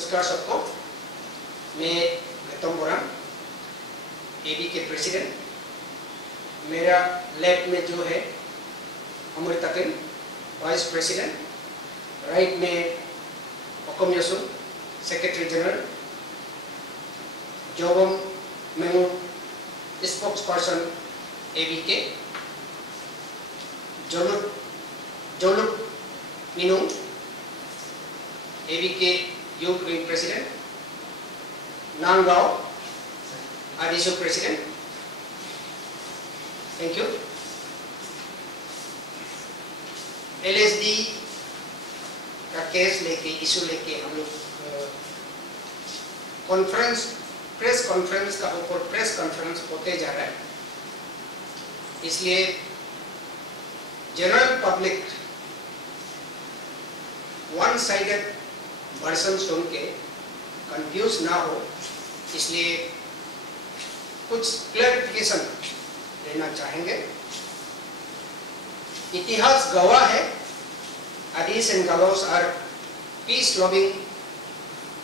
नमस्कार सबको। मैं गौतम बोरान, एबी के प्रेसिडेंट। मेरा लेफ्ट में जो है अमृता केन, वाइस प्रेसिडेंट। राइट में ओकम यसुन, सेक्रेटरी जनरल। जोबम मैं spokes person AB K. Joluk Meenu, AB K youth wing president. Nangao Adishu president. Thank you. LSD का केस लेके, इशू लेके हम लोग प्रेस कॉन्फ्रेंस का ऊपर प्रेस कॉन्फ्रेंस होते जा रहा है। इसलिए general public one sided version सुन के कंफ्यूज ना हो, इसलिए कुछ क्लैरिफिकेशन देना चाहेंगे। इतिहास गवाह है, Adis and Galos are peace-loving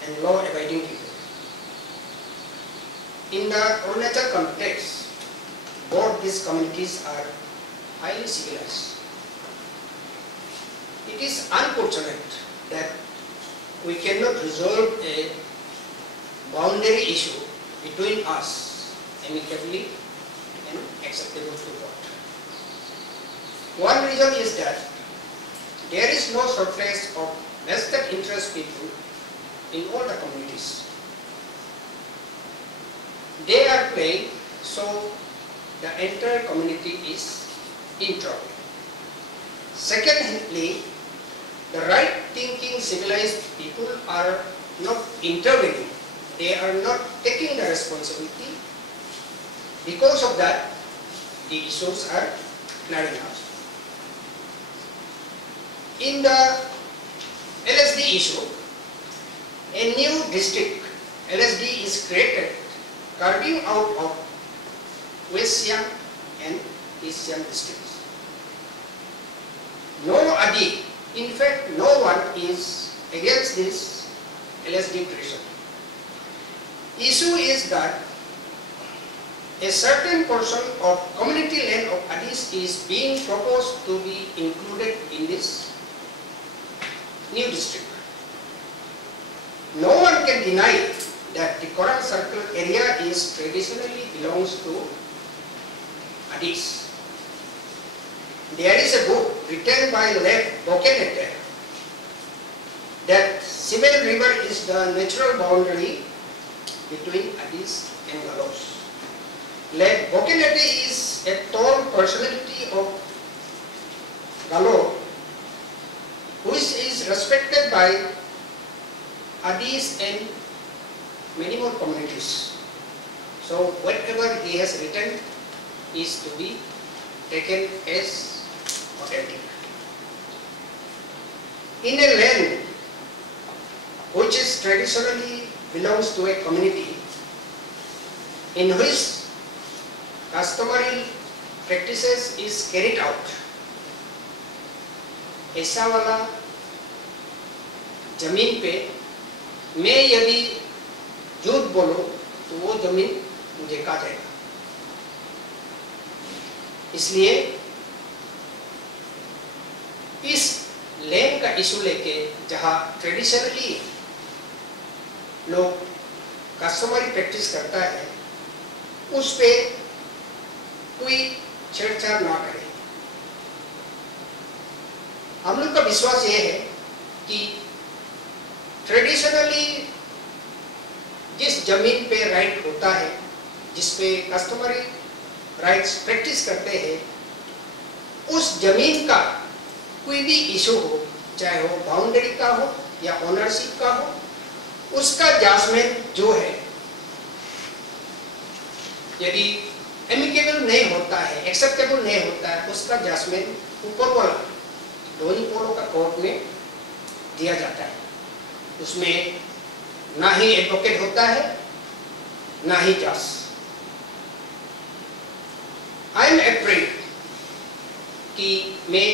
and law-abiding people. In the Arunachal context, both these communities are highly civilized. It is unfortunate that we cannot resolve a boundary issue between us amicably and acceptable to God. One reason is that there is no shortage of vested interest people in all the communities. They are playing, so the entire community is in trouble. Secondly, the right-thinking civilized people are not intervening. They are not taking the responsibility. Because of that, the issues are flaring out. In the LSD issue, a new district, LSD, is created, carving out of West Siam and East Siam districts. No Adi, in fact, no one is against this LSD creation. Issue is that a certain portion of community land of Adis is being proposed to be included in this new district. No one can deny that the Koran Circle area is traditionally belongs to Adis. There is a book written by Lev Bokenete that Sivel River is the natural boundary between Adis and Galos. Lev Bokenete is a tall personality of Galo, which is respected by Adis and many more communities. So whatever he has written is to be taken as authentic. In a land which is traditionally belongs to a community in which customary practices is carried out, ऐसा वाला जमीन पे मैं यदि झूठ बोलूं तो वो जमीन मुझे कहा जाएगा। इसलिए इस लैंड का इशू लेके जहां ट्रेडिशनली लोग कस्टमरी प्रैक्टिस करता है, उस पे कोई छेड़छाड़ ना करे। हम लोग का विश्वास ये है कि ट्रेडिशनली जिस जमीन पे राइट होता है, जिस पे कस्टमरी राइट्स प्रैक्टिस करते हैं, उस जमीन का कोई भी इशू हो, चाहे वो बाउंड्री का हो या ओनरशिप का हो, उसका जजमेंट जो है यदि एमिकेबल नहीं होता है, एक्सेप्टेबल नहीं होता है, उसका जजमेंट ऊपर वाला दोनों पोलों का कोर्ट में दिया जाता है। उसमें ना ही एडवोकेट होता है, ना ही जज। आई एम अफ्रेड कि मैं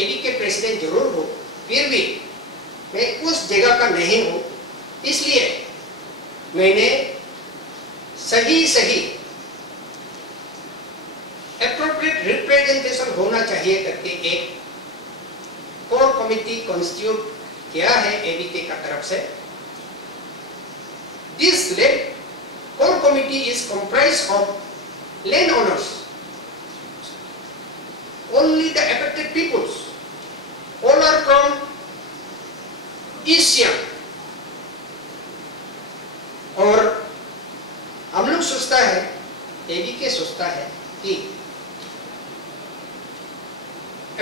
एबी के प्रेसिडेंट जरूर हूँ, फिर भी मैं उस जगह का नहीं हूँ इसलिए मैंने सही एप्रोप्रिएट रिप्रेजेंटेशन होना चाहिए करके एक कोर कमिटी कॉन्स्टिट्यूट किया है एबीके का तरफ से। This core committee is comprised of land owners, only the affected peoples, all are from East Siang. और हम लोग सोचता है, एबीके सोचता है कि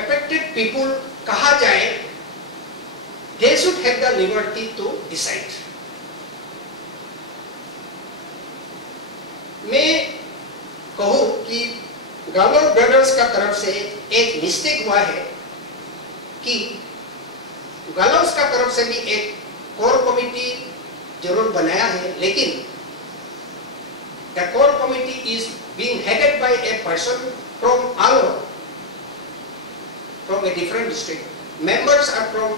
affected people कहा जाए, they should have the liberty to decide। मैं कहूँ कि गालो ब्रदर्स का तरफ से एक मिस्टेक हुआ है कि गालोस का तरफ से भी एक कोर कमिटी जरूर बनाया है, लेकिन the core committee is being headed by a person from Alor, from a different district. Members are from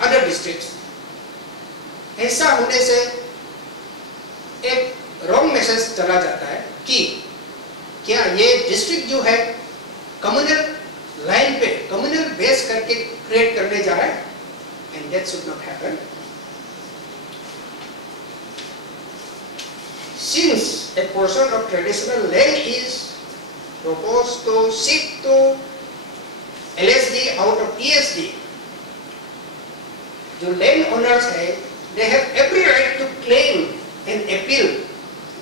other districts. ऐसा होने से एक रॉन्ग मैसेज चला जाता है कि क्या ये डिस्ट्रिक्ट जो है कम्युनल लाइन पे, कम्युनल बेस करके क्रिएट करने जा रहा है, and that should not happen. Since a portion of traditional land is proposed to shift to LSD out of ESD, जो land owners है, they have every right to claim and appeal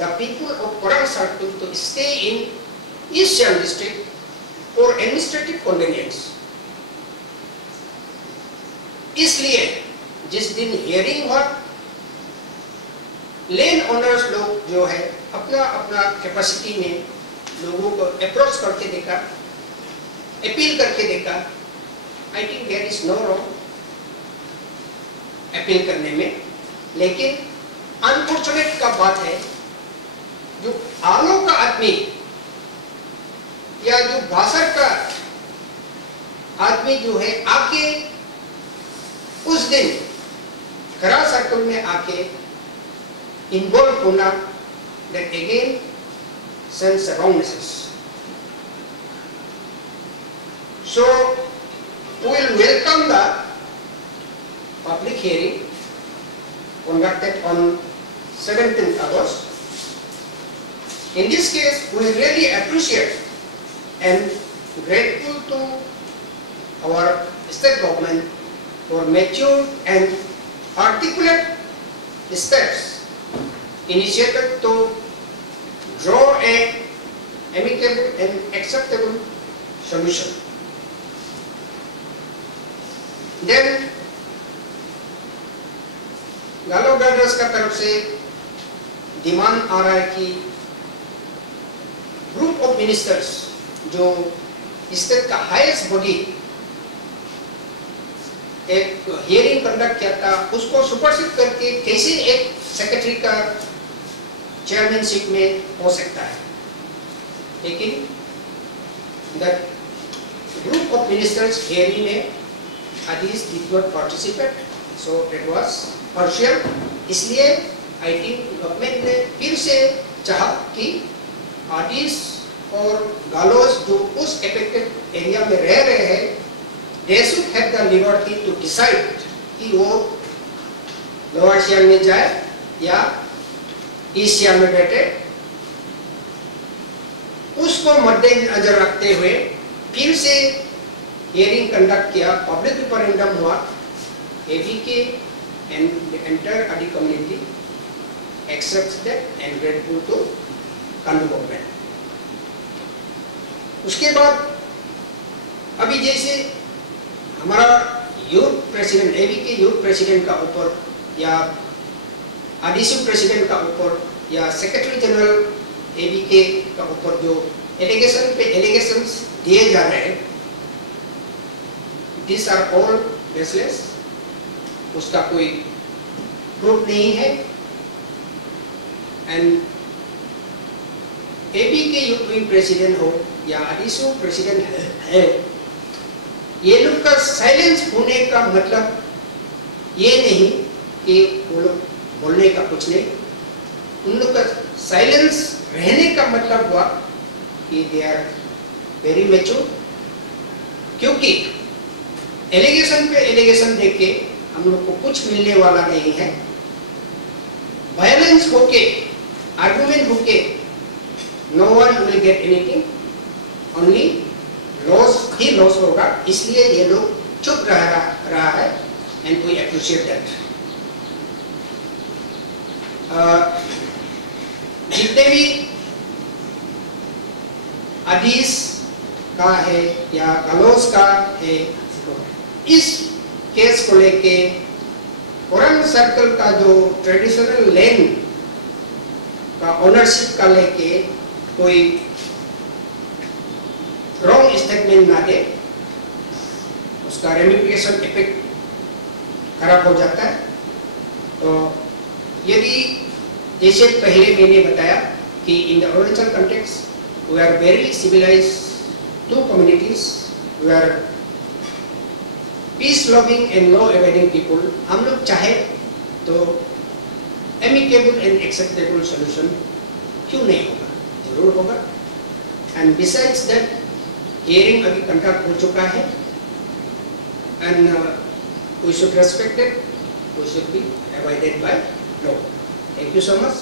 the people of Parang Sartung to stay in East Siang district for administrative convenience। इसलिए जिस दिन हियरिंग हुआ, land owners लोग जो है अपना अपना कैपेसिटी में लोगों को अप्रोच करके देखा, अपील करके देखा। I think there is no wrong appeal करने में, लेकिन अनफॉर्चुनेट का बात है जो आलो का आदमी या जो बासर का आदमी जो है आके उस दिन खरा सर्कल में आके involved होना, that again sends a wrong message. So we will welcome the public hearing conducted on 17th August. In this case, we really appreciate and grateful to our state government for mature and articulate steps initiated to draw a amicable and acceptable solution. Then गालो ब्रदर्स का तरफ से डिमांड आ रहा है कि group of ministers जो स्टेट का highest body एक हियरिंग कंडक्ट किया था, उसको सुपरसीड करके कैसे एक सेक्रेटरी का चेयरमैनशिप में हो सकता है। लेकिन the group of ministers hearing में Adis did not participate, so it was partial। इसलिए आई थिंक गवर्नमेंट ने फिर से चाहा कि आदिस और गालोस जो उस अफेक्टेड एरिया में रह रहे हैं, they should have the liberty to decide कि वो लोअर सियांग में जाए या ईस्ट सियांग में बैठे। उसको मद्देनजर रखते हुए फिर से हियरिंग कंडक्ट किया, पब्लिक रिफरेंडम हुआ। ABK and the entire Adi community accepts that and grateful to Khandu government. उसके बाद अभी जैसे हमारा youth president, ABK youth president का ऊपर या आदिशु प्रेसिडेंट का ऊपर या सेक्रेटरी जनरल एबीके का ऊपर जो एलिगेशंस दिए जा रहे हैं, These are all baseless, उसका कोई प्रूफ नहीं है। एंड एबीके यूथ प्रेसिडेंट हो या आदिशु प्रेसिडेंट है, ये लोग का साइलेंस होने का मतलब ये नहीं कि वो लोग बोलने का कुछ नहीं। उन लोग का साइलेंस रहने का मतलब हुआ कि दे आर वेरी मैच्योर, क्योंकि एलिगेशन पे एलिगेशन देके हम लोग को कुछ मिलने वाला नहीं है। वायलेंस होके, आर्गुमेंट होके, no one will get anything, only loss ही लॉस होगा। इसलिए ये लोग चुप रहा है, एंड वी अप्रिशिएट दैट। जितने भी हदीस का है या गलोस का है, इस केस को लेके कुरान सर्कल का जो ट्रेडिशनल लैंड का ओनरशिप का लेके कोई रॉन्ग स्टेटमेंट ना दे, उसका रेमिफिकेशन इफेक्ट खराब हो जाता है। तो यदि जैसे पहले मैंने बताया कि in the Arunachal context we are very civilised to communities, we are peace loving and law abiding people. हम लोग चाहे तो एमिकेबल एंड एक्सेप्टेबल सोल्यूशन क्यों नहीं होगा, जरूर होगा। एंड बिसाइड्स दैट हियरिंग अभी कंडक्ट हो चुका है, and we should respect it, we should be abided by law. Thank you so much.